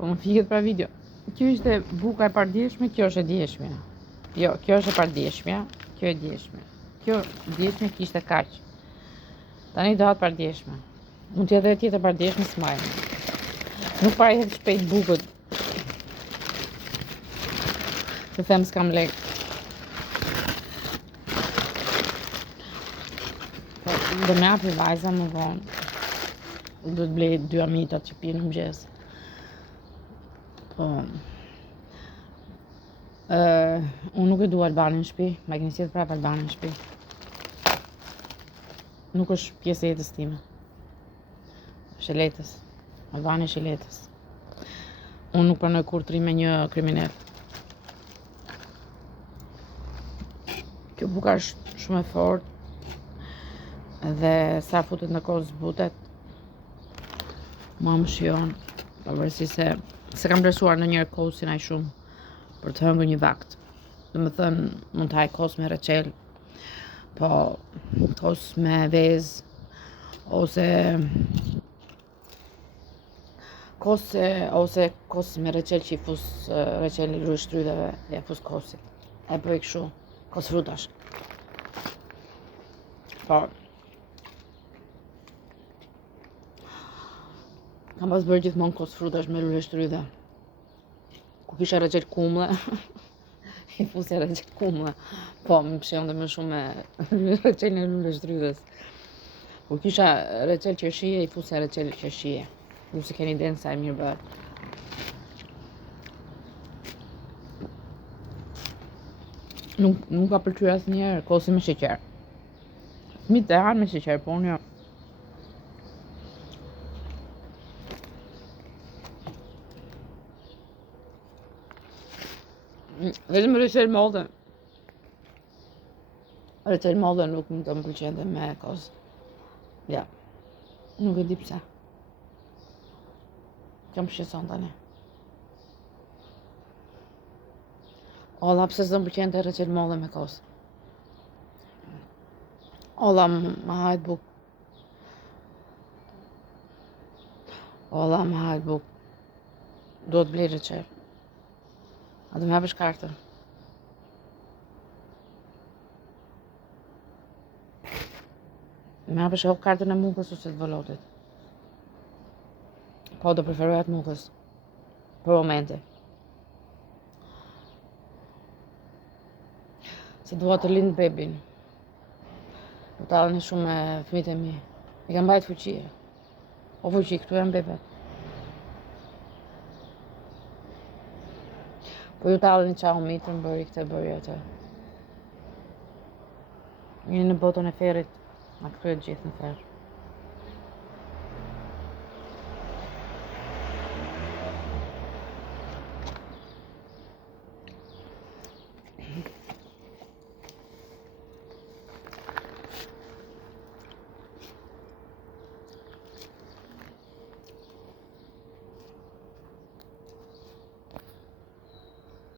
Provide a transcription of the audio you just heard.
Po më fiket pra video. Kjo ishte buka e pardjeshme, kjo është e djeshmja. Jo, kjo është e pardjeshmja, kjo e djeshme. Kjo djeshme kishte kaq. Tani do atë pardjeshme. Mund t'jetë edhe tjetër pardjeshme s'majnë. Nuk parihet shpejt bukët. Të them s'kam lek. Do me api vajza më vonë. Do të blej 2 amitat që pinë në mëngjes. Po. Unë nuk e du Albanin në shtëpi, ma keni sjellë prapë Albanin në shtëpi. Nuk është pjesë e jetës time. Është e letës. Albani është e letës. Unë nuk pranoj kur të ri me një kriminal. Kjo buka është shumë e fortë. Dhe sa futet në kohë zbutet. Ma më shion. Pavarësisht se kam vlerësuar në njërë kosin ai shumë për të hëngur një vakt. Do më thënë, mund të haj kos me reçel, po kos me vez, ose kos me reçel që i fus reçel i rrë shtrydheve dhe ja fus kosit. E bëj kështu, kos frutash. Po, kam pas bërë gjithmonë kos frutash me lule shtrydhe. Ku kisha reçel kumlle, i fusja reçel kumlle. Po, më pëlqen dhe më shumë me reçel në lule shtrydhes. Ku kisha reçel qershie, i fusja reçel qershie. Ju se keni idenë sa e mirë bëhet. Nuk ka pëlqyer asnjëherë kosi me sheqer. Fëmijët e han me sheqer, po unë jo. Vetëm reçel modhe. Reçel modhe nuk më të më pëlqente me kos. Ja. Nuk e di pse. Kam shqetëson tani. Olla, pse s'do më pëlqente reçel modhe me kos? Olla, ma hajt buk. Olla, ma hajt buk. Do të blej reçel. A do më hapësh kartën? Më hapësh kartën e mukës ose të volotit? Po, do preferoja të mukës. Për momente. Se dua të lind bebin. Do talleni shumë me fëmijët e mi. I kam mbajt fuqie. O fuqi, këtu janë bebet. Po ju talleni çau mitën, bëri këtë, bëri atë. Jeni në botën e ferrit, ma këtu e gjithë në ferr.